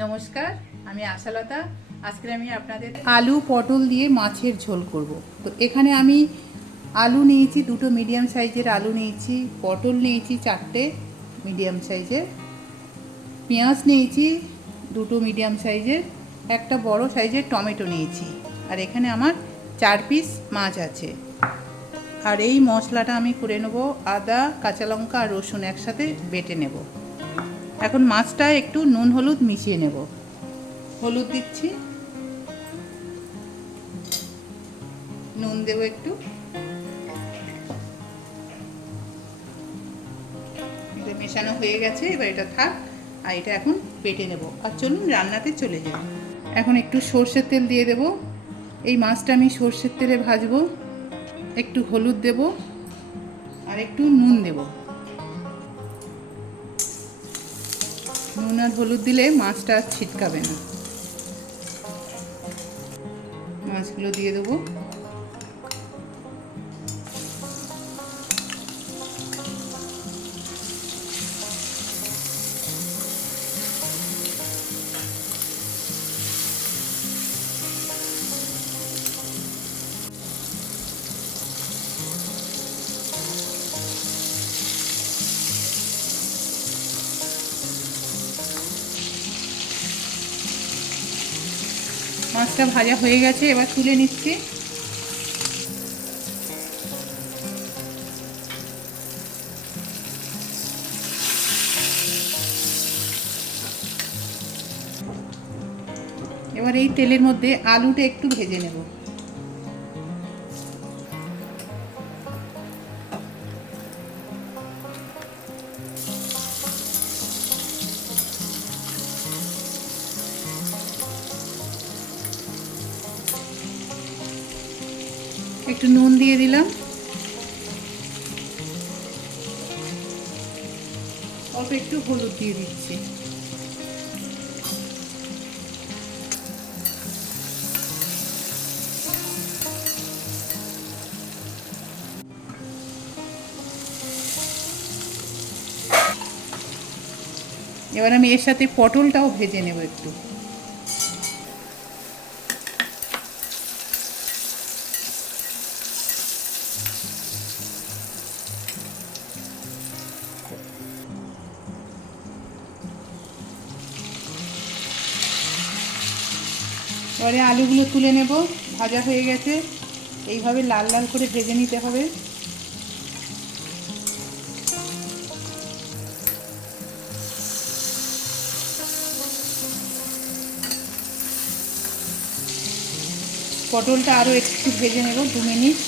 নমস্কার, আমি আশালতা। আজকে আমি আপনাদের আলু পটল দিয়ে মাছের ঝোল করব। তো এখানে আমি আলু নিয়েছি, দুটো মিডিয়াম সাইজের আলু নিয়েছি, পটল নিয়েছি চারটে মিডিয়াম সাইজের, পেঁয়াজ নিয়েছি দুটো মিডিয়াম সাইজের, একটা বড় সাইজের টমেটো নিয়েছি, আর এখানে আমার 4 পিস মাছ আছে। আর এই মশলাটা আমি করে নেব, আদা, কাঁচা লঙ্কা আর রসুন একসাথে বেটে নেব। এখন মাছটা একটু নুন হলুদ মিশিয়ে নেব। হলুদ দিচ্ছি, নুন দেব একটু, এটা মেশানো হয়ে গেছে। এবার এটা থাক, আর এটা এখন বেটে নেব। আর চলুন রান্নাতে চলে যাই। এখন একটু সর্ষের তেল দিয়ে দেব। এই মাছটা আমি সর্ষের তেলে ভাজবো। একটু হলুদ দেব আর একটু নুন দেব। নুন আর হলুদ দিলে মাছটা আর ছিটকাবে না। মাছগুলো দিয়ে দেবো। মাছটা ভাজা হয়ে গেছে, এবার তুলে নিচ্ছি। এবার এই তেলের মধ্যে আলুটা একটু ভেজে নেব। একটু নুন দিয়ে দিলাম, অল্প একটু হলুদ দিয়ে দিচ্ছি। এবার আমি এর সাথে পটলটাও ভেজে নেব একটু। এবারে আলুগুলো তুলে নেব, ভাজা হয়ে গেছে। এইভাবে লাল লাল করে ভেজে নিতে হবে। পটলটা আরও একটু ভেজে নেব, 2 মিনিট।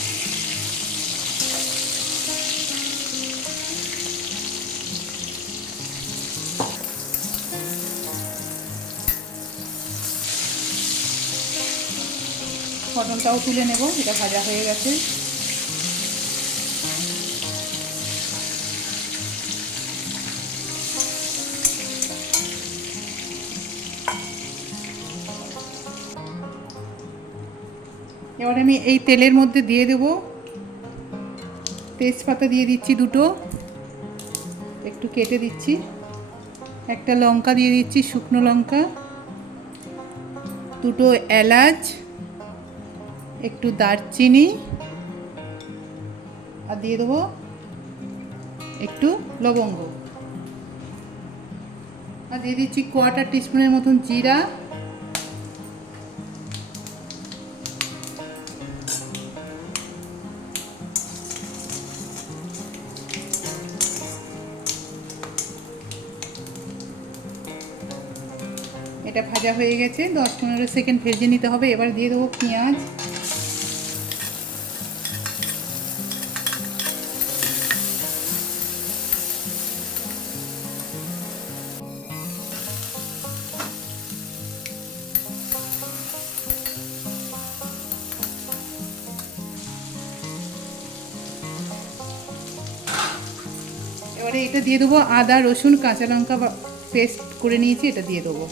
পটলটাও তুলে নেব, এটা ভাজা হয়ে গেছে। এবার আমি এই তেলের মধ্যে দিয়ে দেব তেজপাতা, দিয়ে দিচ্ছি দুটো, একটু কেটে দিচ্ছি। একটা লঙ্কা দিয়ে দিচ্ছি, শুকনো লঙ্কা, দুটো এলাচ, একটু দারচিনি, আর দিয়ে দেবো একটু লবঙ্গ, আর দিয়ে দিচ্ছি 1/4 টিস্পুনের মতন জিরা। এটা ভাজা হয়ে গেছে, 10-15 সেকেন্ড ভেজে নিতে হবে। এবার দিয়ে দেবো পেঁয়াজ। এবারে এটা দিয়ে দেবো আদা, রসুন, কাঁচা লঙ্কা পেস্ট করে নিয়েছি, এটা দিয়ে দেবো।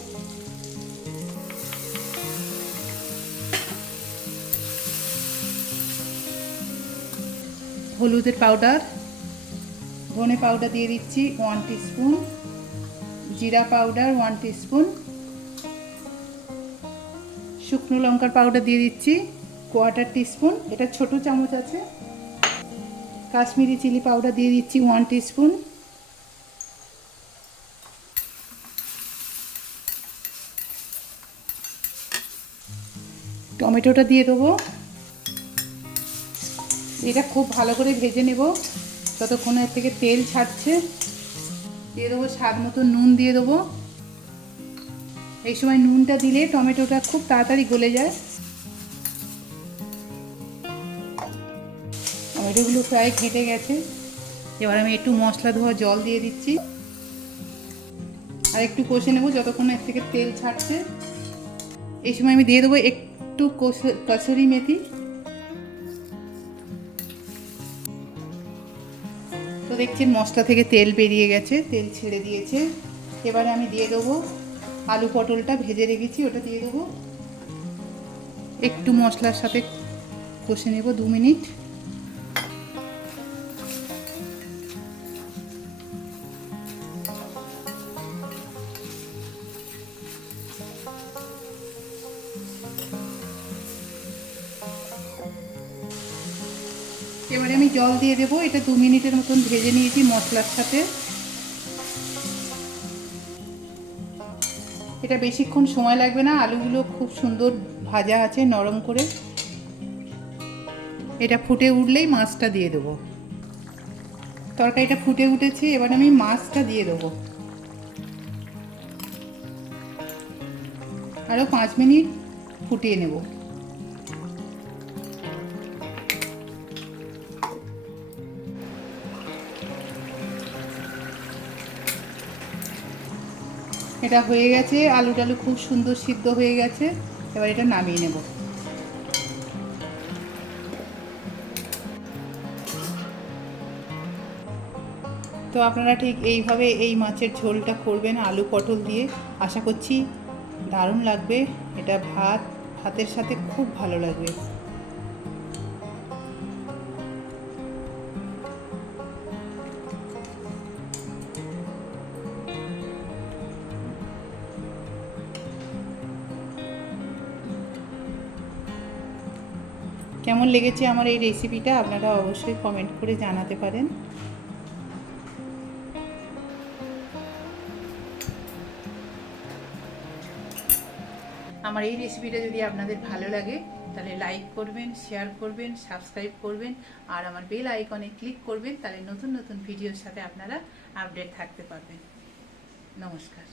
হলুদের পাউডার, ধনে পাউডার দিয়ে দিচ্ছি 1 টিস্পুন, জিরা পাউডার 1 টিস্পুন, শুকনো লঙ্কার পাউডার দিয়ে দিচ্ছি 1/4 টিস্পুন, এটা ছোট চামচ আছে। কাশ্মীরি চিলি পাউডার দিয়ে দিচ্ছি 1 টিস্পুন। টমেটোটা দিয়ে দেবো। এটা খুব ভালো করে ভেজে নেব যতক্ষণ এর থেকে তেল ছাড়ছে। দিয়ে দেবো স্বাদ মতো নুন দিয়ে দেবো। এই সময় নুনটা দিলে টমেটোটা খুব তাড়াতাড়ি গলে যায়। টমেটোগুলো প্রায় ঘেঁটে গেছে। এবার আমি একটু মশলা ধোয়া জল দিয়ে দিচ্ছি আর একটু কষে নেব যতক্ষণ এর থেকে তেল ছাড়ছে। এই সময় আমি দিয়ে দেবো একটু কসুরি মেথি। তো দেখছেন মশলা থেকে তেল বেরিয়ে গেছে, তেল ছেড়ে দিয়েছে। এবারে আমি দিয়ে দেবো আলু পটলটা ভেজে রেখেছি, ওটা দিয়ে দেবো। একটু মশলার সাথে কষে নেব 2 মিনিট। এবারে আমি জল দিয়ে দেবো। এটা 2 মিনিটের মতন ভেজে নিয়েছি মশলার সাথে। এটা বেশিক্ষণ সময় লাগবে না, আলুগুলো খুব সুন্দর ভাজা আছে নরম করে। এটা ফুটে উঠলেই মাছটা দিয়ে দেবো। তরকারিটা ফুটে উঠেছে, এবার আমি মাছটা দিয়ে দেবো। আরও 5 মিনিট ফুটিয়ে নেব। এটা হয়ে গেছে, আলু টালু খুব সুন্দর সিদ্ধ হয়ে গেছে। এবার এটা নামিয়ে নেব। তো আপনারা ঠিক এইভাবে এই মাছের ঝোলটা করবেন আলু পটল দিয়ে। আশা করছি দারুণ লাগবে। এটা ভাতের সাথে খুব ভালো লাগবে। কেমন লেগেছে আমার এই রেসিপিটা আপনারা অবশ্যই কমেন্ট করে জানাতে পারেন। আমার এই রেসিপিটা যদি আপনাদের ভালো লাগে তাহলে লাইক করবেন, শেয়ার করবেন, সাবস্ক্রাইব করবেন আর আমার বেল আইকনে ক্লিক করবেন। তাহলে নতুন নতুন ভিডিওর সাথে আপনারা আপডেট থাকতে পারবেন। নমস্কার।